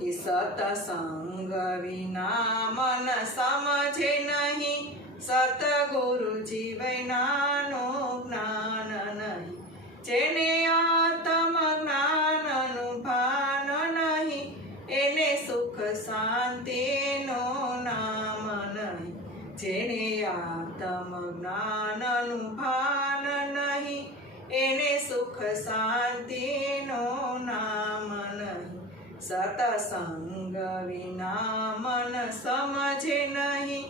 એ સતસંગ વિના મન સમજે નહીં, સતગુરુજી વિનાનું જ્ઞાન નહીં. જેને આત્મ જ્ઞાનનું ભાન નહીં, એને સુખ શાંતિનું નામ નહીં. જેને આત્મ જ્ઞાનનું ભાન નહીં, એને સુખ શાંતિનું નામ નહીં. સતસંગ વિના મન સમજે નહીં,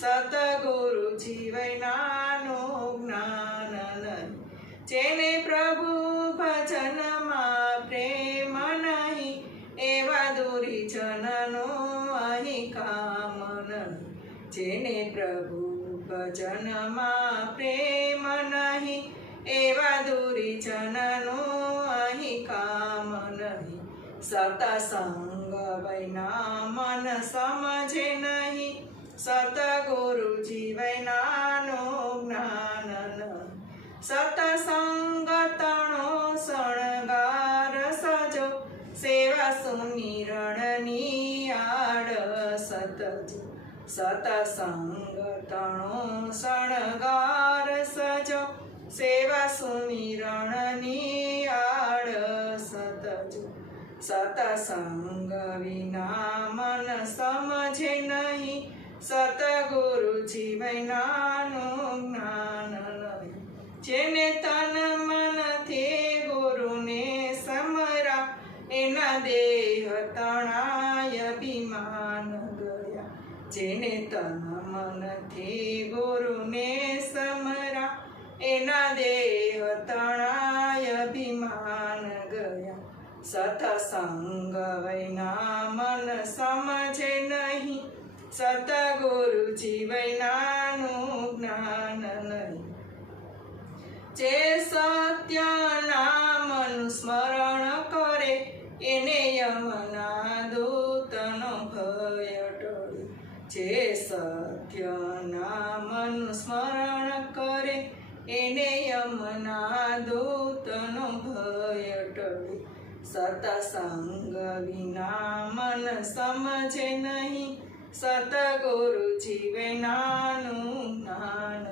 સતગુરુજી વિનાનું જ્ઞાન નહીં. જેને પ્રભુ ભજનમાં પ્રેમ નહીં, એવા દુરીજનનું અહીં કામ નહીં. જેને પ્રભુ ભજનમાં પ્રેમ નહીં, એવા દુરીજનનું અહીં કામ નહીં. સતસંગ વિના મન સમજે નહીં, સતગુરુજી વિનાનું જ્ઞાન નહીં. સતસંગ તણો શણગાર સજો, સેવા સુમિરણની આડ સતજો. સતસંગ તણો શણગાર સજો, સેવા સુમિરણની આડ સતજો. સતસંગ વિના મન સમજે નહીં, સતગુરુજી વિનાનું જ્ઞાન નહીં. જેને તન મનથી ગુરુને સમરા, એના દેહ તણાય અભિમાન ગયા. જેને તન મનથી ગુરુને સમરા, એના દેહ તણાય અભિમાન ગયા. સતસંગ વિના મન સમજે નહીં, સતગુરુજી વિનાનું જ્ઞાન નહીં. જે સત્ય નામનું સ્મરણ કરે, એને યમના દૂતનો ભય ટળે. જે સત્ય નામનું સ્મરણ કરે, એને યમના દૂતનો ભય ટળે. સતસંગ વિના મન સમજે નહીં, સતગુરુજી વિનાનું જ્ઞાન.